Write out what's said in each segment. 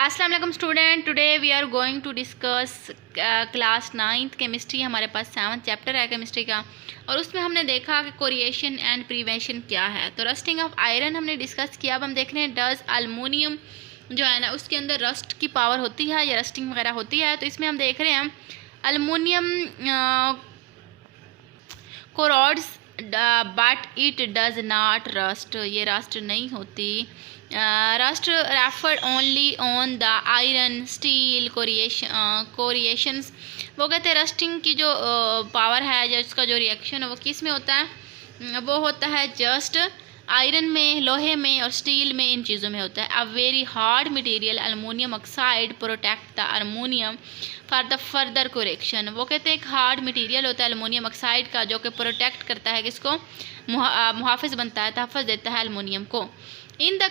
अस्सलाम वालेकुम student, today we are going to discuss class 9th chemistry. हमारे पास 7th चैप्टर है केमिस्ट्री का, और उसमें हमने देखा कि कोरिएशन एंड प्रिवेंशन क्या है। तो रस्टिंग ऑफ आयरन हमने डिस्कस किया। अब हम देख रहे हैं डज अल्मोनियम जो है ना उसके अंदर रस्ट की पावर होती है या रस्टिंग वगैरह होती है। तो इसमें हम देख रहे हैं aluminium corrodes but it does not rust, ये रस्ट नहीं होती। Rust referred only on the iron steel corrosions. वो कहते हैं रस्टिंग की जो पावर है या उसका जो रिएक्शन है वो किस में होता है, वो होता है जस्ट आयरन में, लोहे में और स्टील में, इन चीज़ों में होता है। A very hard material aluminium oxide protect the aluminium for the further corrosion. वो कहते हैं एक हार्ड मटेरियल होता है अल्मोनियम ऑक्साइड का, जो कि प्रोटेक्ट करता है, किसको, मुहाफिज बनता है, तहफ़्फ़ुज़ देता है अल्मोनियम को। In the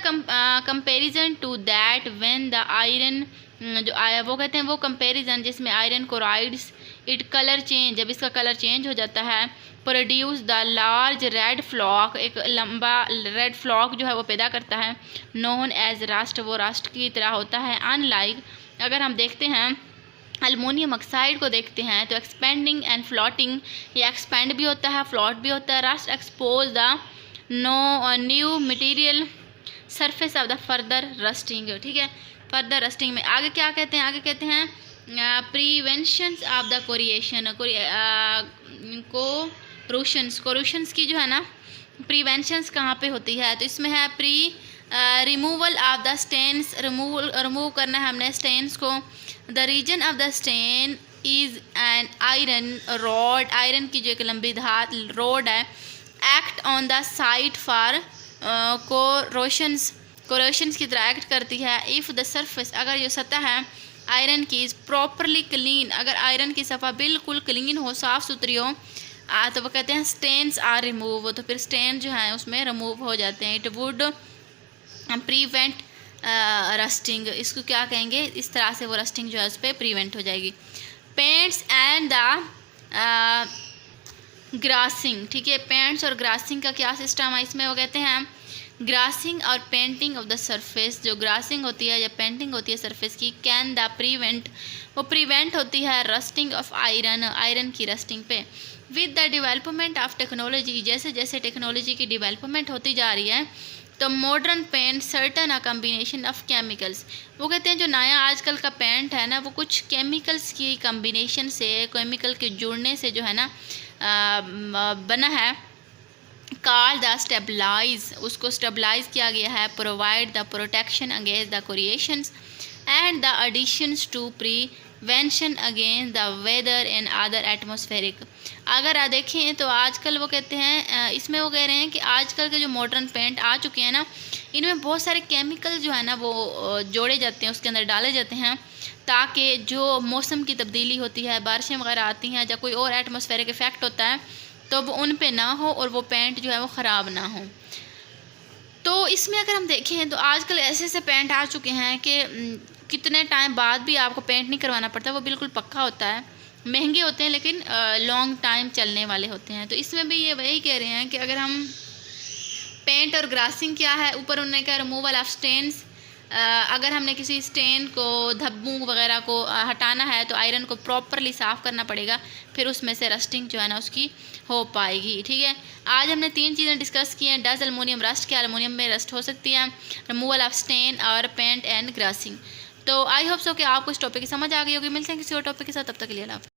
comparison to that when the iron जो आया, वो कहते हैं वो कंपेरिजन जिसमें iron corrodes it colour change, जब इसका कलर चेंज हो जाता है, produce the large red flock, एक लंबा रेड फ्लॉक जो है वो पैदा करता है, नोन एज रस्ट, वो रस्ट की तरह होता है। अनलाइक अगर हम देखते हैं अल्मोनियम ऑक्साइड को देखते हैं तो एक्सपेंडिंग एंड फ्लोटिंग, ये एक्सपेंड भी होता है फ्लोट भी होता है। Rust expose the new material surface of the further rusting, ठीक है। फर्दर रस्टिंग में आगे क्या कहते हैं, आगे कहते हैं प्रिवेंशन ऑफ द कोरिएशन, कोरूशंस की जो है ना प्रिवेंशंस कहाँ पे होती है, तो इसमें है pre removal of the stains, remove करना है हमने स्टेन्स को। The reason of the stain is an iron rod, iron की जो एक लंबी धात रोड है, act on the site for corrosions की तरह एक्ट करती है। इफ़ द सरफेस, अगर जो सतह है आयरन की, इज़ प्रॉपरली क्लीन, अगर आयरन की सफ़ा बिल्कुल क्लीन हो, साफ़ सुथरी हो, तो वो कहते हैं स्टेन्स आर रिमूव, तो फिर स्टेन जो है उसमें रिमूव हो जाते हैं। इट वुड प्रिवेंट रस्टिंग, इसको क्या कहेंगे, इस तरह से वो रस्टिंग जो है उस पर प्रिवेंट हो जाएगी। पेंट्स एंड द ग्रासिंग, ठीक है। पेंट्स और ग्रासिंग का क्या सिस्टम है इसमें, वो कहते हैं ग्रासिंग और पेंटिंग ऑफ द सरफेस, जो ग्रासिंग होती है या पेंटिंग होती है सरफेस की, कैन द प्रिवेंट, वो प्रिवेंट होती है रस्टिंग ऑफ आयरन, आयरन की रस्टिंग पे। With the development of technology, जैसे जैसे टेक्नोलॉजी की डेवलपमेंट होती जा रही है, तो modern paint certain a combination of chemicals, वो कहते हैं जो नया आजकल का पेंट है ना वो कुछ केमिकल्स की कम्बिनेशन से, केमिकल के जुड़ने से जो है ना बना है। कॉल द स्टेबलाइज, उसको स्टेबलाइज किया गया है। Provide the protection against the corrosions and the additions to prevention against the weather and other atmospheric. अगर देखें तो आजकल वो कहते हैं इसमें वो कह रहे हैं कि आजकल के जो मॉडर्न पेंट आ चुके हैं ना, इनमें बहुत सारे केमिकल जो है ना वो जोड़े जाते हैं, उसके अंदर डाले जाते हैं, ताकि जो मौसम की तब्दीली होती है, बारिशें वगैरह आती हैं या कोई और एटमॉस्फेरिक इफेक्ट होता है, तो वो उन पे ना हो और वो पेंट जो है वो ख़राब ना हो। तो इसमें अगर हम देखें तो आजकल ऐसे ऐसे पेंट आ चुके हैं कि कितने टाइम बाद भी आपको पेंट नहीं करवाना पड़ता, वो बिल्कुल पक्का होता है, महंगे होते हैं लेकिन लॉन्ग टाइम चलने वाले होते हैं। तो इसमें भी ये वही कह रहे हैं कि अगर हम पेंट और ग्रासिंग क्या है, ऊपर उन्होंने कहा रिमूवल ऑफ स्टेन्स, अगर हमने किसी स्टेन को, धब्बों वगैरह को हटाना है तो आयरन को प्रॉपरली साफ़ करना पड़ेगा, फिर उसमें से रस्टिंग जो है ना उसकी हो पाएगी, ठीक है। आज हमने 3 चीज़ें डिस्कस की हैं। डज अल्मोनियम रस्ट, क्या अल्मोनियम में रस्ट हो सकती है, रिमूवल ऑफ स्टेन और पेंट एंड ग्रासिंग। तो आई होप सो कि आपको इस टॉपिक की समझ आ गई होगी। मिलते हैं किसी और टॉपिक के साथ, तब तक के लिए अल्लाह हाफ़िज़।